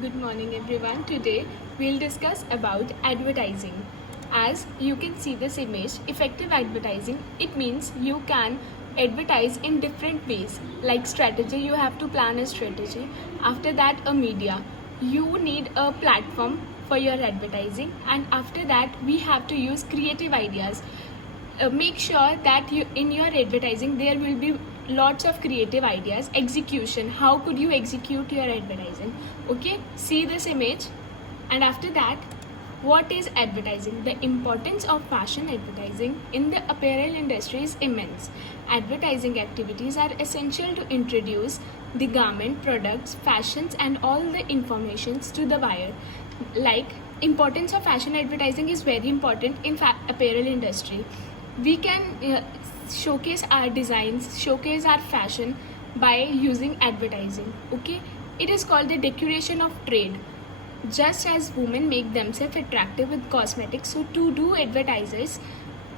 Good morning everyone. Today we'll discuss about advertising. As you can see this image, effective advertising, it means you can advertise in different ways. Like strategy, you have to plan a strategy. After that, a media. You need a platform for your advertising, and after that we have to use creative ideas. Make sure that you in your advertising there will be lots of creative ideas. Execution, how could you execute your advertising? Okay, see this image. And after that, what is advertising? The importance of fashion advertising in the apparel industry is immense. Advertising activities are essential to introduce the garment, products, fashions and all the informations to the buyer. Like, importance of fashion advertising is very important in apparel industry. We can showcase our designs, showcase our fashion by using advertising. Okay, it is called the decoration of trade. Just as women make themselves attractive with cosmetics, so too do advertisers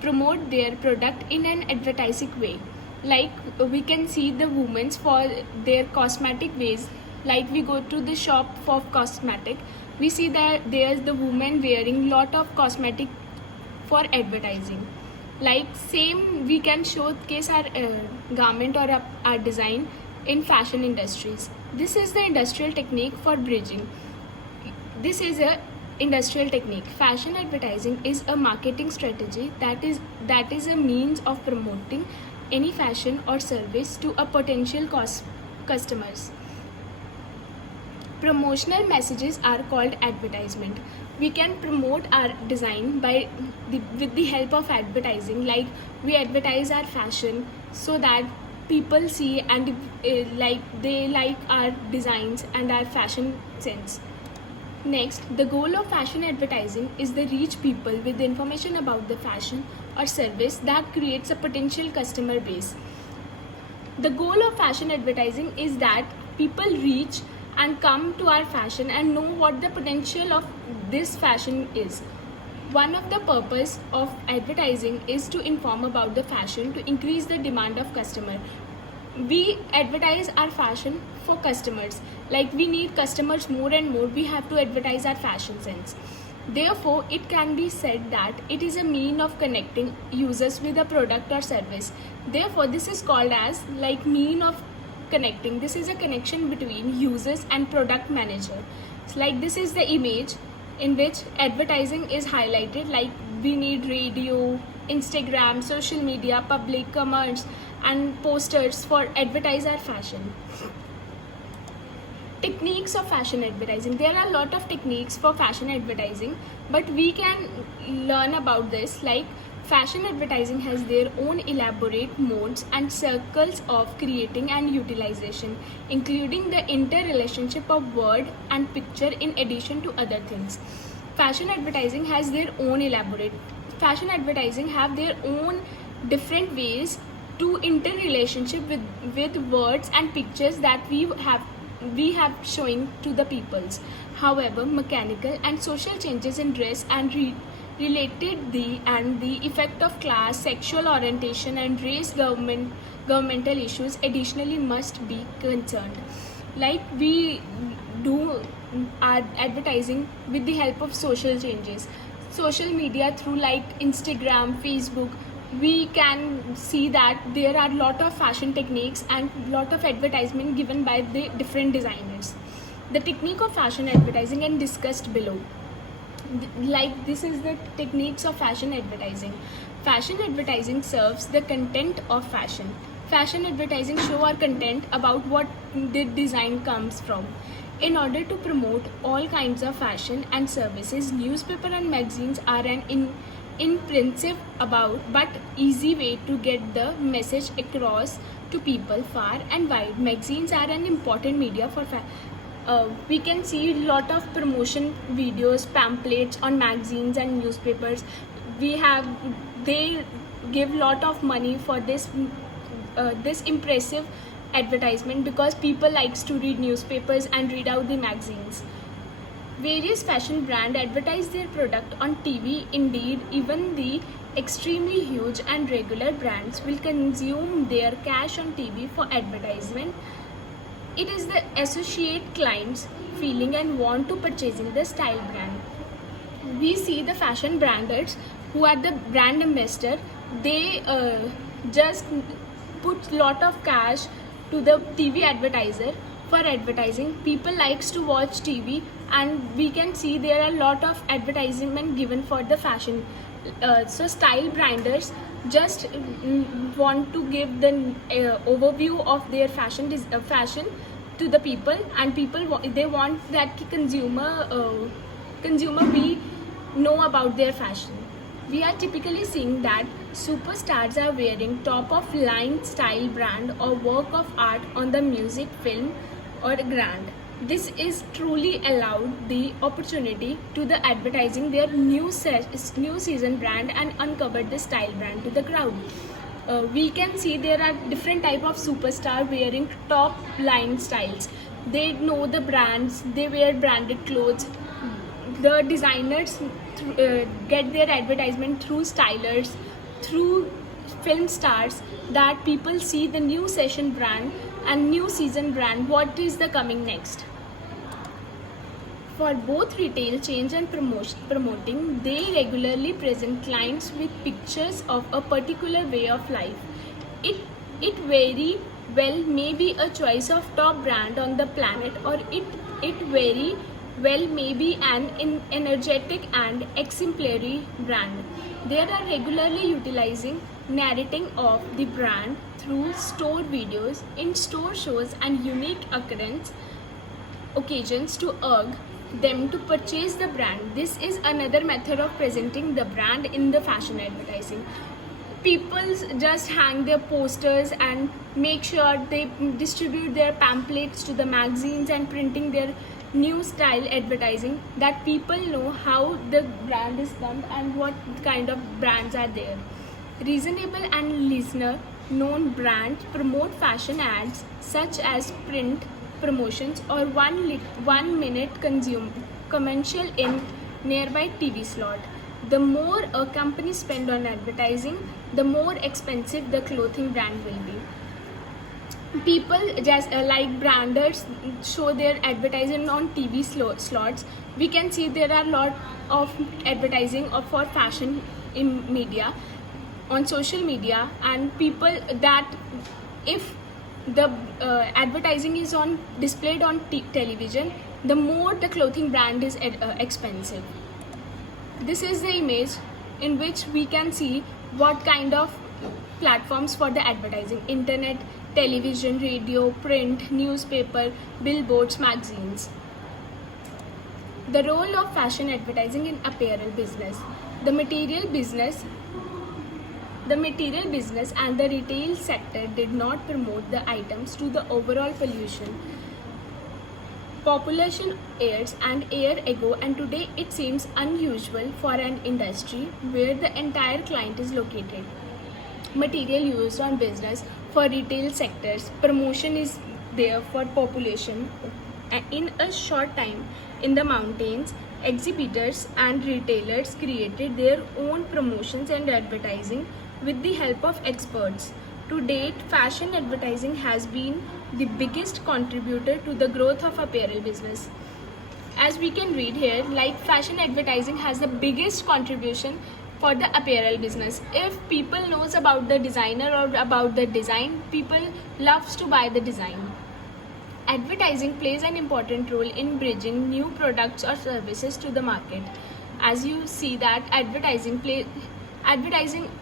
promote their product in an advertising way. Like, we can see the women for their cosmetic ways. Like, we go to the shop for cosmetic, we see that there's the woman wearing lot of cosmetic for advertising. Like, same we can showcase our garment or our design in fashion industries. This is the industrial technique for bridging. This is a industrial technique. Fashion advertising is a marketing strategy that is a means of promoting any fashion or service to a potential customers. Promotional messages are called advertisement. We can promote our design with the help of advertising. Like, we advertise our fashion so that people see and they like our designs and our fashion sense. Next, the goal of fashion advertising is to reach people with information about the fashion or service that creates a potential customer base. The goal of fashion advertising is that people reach and come to our fashion and know what the potential of this fashion is. One of the purpose of advertising is to inform about the fashion to increase the demand of customer. We advertise our fashion for customers. Like, we need customers more and more, we have to advertise our fashion sense. Therefore, it can be said that it is a mean of connecting users with a product or service. Therefore, this is called as like mean of connecting. This is a connection between users and product manager. It's like, this is the image in which advertising is highlighted. Like, we need radio, Instagram, social media, public commerce and posters for advertise our fashion. Techniques of fashion advertising. There are a lot of techniques for fashion advertising, but we can learn about this. Like, fashion advertising has their own elaborate modes and circles of creating and utilization, including the interrelationship of word and picture in addition to other things. Fashion advertising has their own elaborate. Fashion advertising have their own different ways to interrelationship with words and pictures that we have showing to the peoples. However, mechanical and social changes in dress and related the effect of class, sexual orientation and race governmental issues additionally must be concerned. Like, we do our advertising with the help of social changes, social media through like Instagram, Facebook. We can see that there are lot of fashion techniques and lot of advertisement given by the different designers. The technique of fashion advertising and discussed below. Like, this is the techniques of fashion advertising. Fashion advertising serves the content of fashion. Fashion advertising show our content about what the design comes from. In order to promote all kinds of fashion and services, newspaper and magazines are an inexpensive about but easy way to get the message across to people far and wide. Magazines are an important media for we can see lot of promotion videos, pamphlets on magazines and newspapers. They give lot of money for this impressive advertisement because people likes to read newspapers and read out the magazines. Various fashion brands advertise their product on TV. Indeed, even the extremely huge and regular brands will consume their cash on TV for advertisement. It is the associate clients feeling and want to purchasing the style brand. We see the fashion branders who are the brand ambassador. They just put lot of cash to the TV advertiser for advertising. People likes to watch TV, and we can see there are a lot of advertisement given for the fashion. So style branders just want to give the overview of their fashion to the people, and they want that consumer we know about their fashion. We are typically seeing that superstars are wearing top of line style brand or work of art on the music, film or grant. This is truly allowed the opportunity to the advertising their new season brand and uncover the style brand to the crowd. We can see there are different type of superstar wearing top line styles. They know the brands, they wear branded clothes. The designers get their advertisement through stylers, through film stars, that people see the new session brand and new season brand, what is the coming next. For both retail chains and promoting, they regularly present clients with pictures of a particular way of life. It very well may be a choice of top brand on the planet, or it very well may be an energetic and exemplary brand. They are regularly utilizing narrating of the brand through store videos, in-store shows and unique occasions to urge them to purchase the brand. This is another method of presenting the brand in the fashion advertising. People just hang their posters and make sure they distribute their pamphlets to the magazines and printing their new style advertising, that people know how the brand is done and what kind of brands are there. Reasonable and listener known brands promote fashion ads such as print promotions or 1 minute commercial in nearby TV slot. The more a company spend on advertising, the more expensive the clothing brand will be. People just like branders show their advertising on TV slots. We can see there are a lot of advertising for fashion in media, on social media, and people that if the advertising is on displayed on television, the more the clothing brand is expensive. This is the image in which we can see what kind of platforms for the advertising: internet, television, radio, print, newspaper, billboards, magazines. The role of fashion advertising in apparel business. The material business and the retail sector did not promote the items to the overall pollution. Population years ago, and today it seems unusual for an industry where the entire client is located. Material used on business for retail sectors, promotion is there for population. In a short time, in the mountains, exhibitors and retailers created their own promotions and advertising with the help of experts. To date, fashion advertising has been the biggest contributor to the growth of apparel business. As we can read here, like fashion advertising has the biggest contribution for the apparel business. If people knows about the designer or about the design, people loves to buy the design. Advertising plays an important role in bridging new products or services to the market. As you see that advertising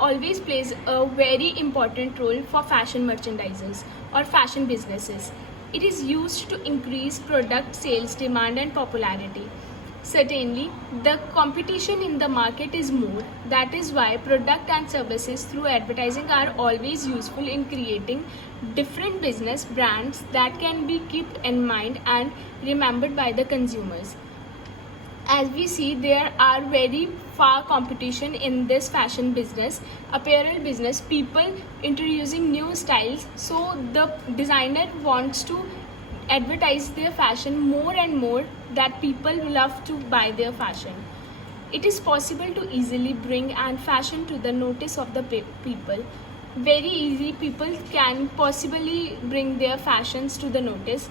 always plays a very important role for fashion merchandisers or fashion businesses. It is used to increase product sales, demand and popularity. Certainly, the competition in the market is more. That is why product and services through advertising are always useful in creating different business brands that can be kept in mind and remembered by the consumers. As we see, there are very far competition in this fashion business, apparel business, people introducing new styles, so the designer wants to advertise their fashion more and more, that people love to buy their fashion. It is possible to easily bring and fashion to the notice of the people. Very easy, people can possibly bring their fashions to the notice.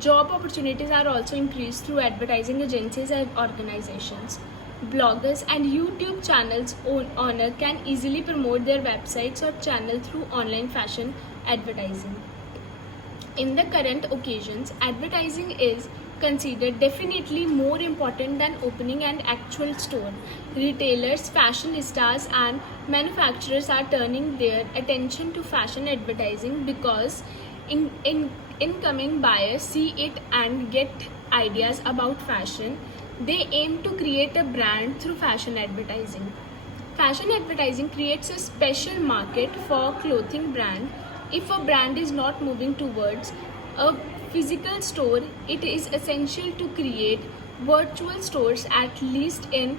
Job opportunities are also increased through advertising agencies and organizations. Bloggers and YouTube channels owner can easily promote their websites or channel through online fashion advertising. In the current occasions, advertising is considered definitely more important than opening an actual store. Retailers, fashionistas, and manufacturers are turning their attention to fashion advertising because incoming buyers see it and get ideas about fashion. They aim to create a brand through fashion advertising. Fashion advertising creates a special market for clothing brand. If a brand is not moving towards a physical store, it is essential to create virtual stores, at least in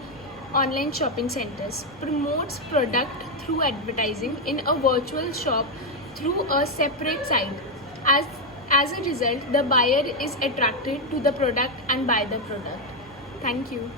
online shopping centers. Promotes product through advertising in a virtual shop through a separate site. As a result, the buyer is attracted to the product and buy the product. Thank you.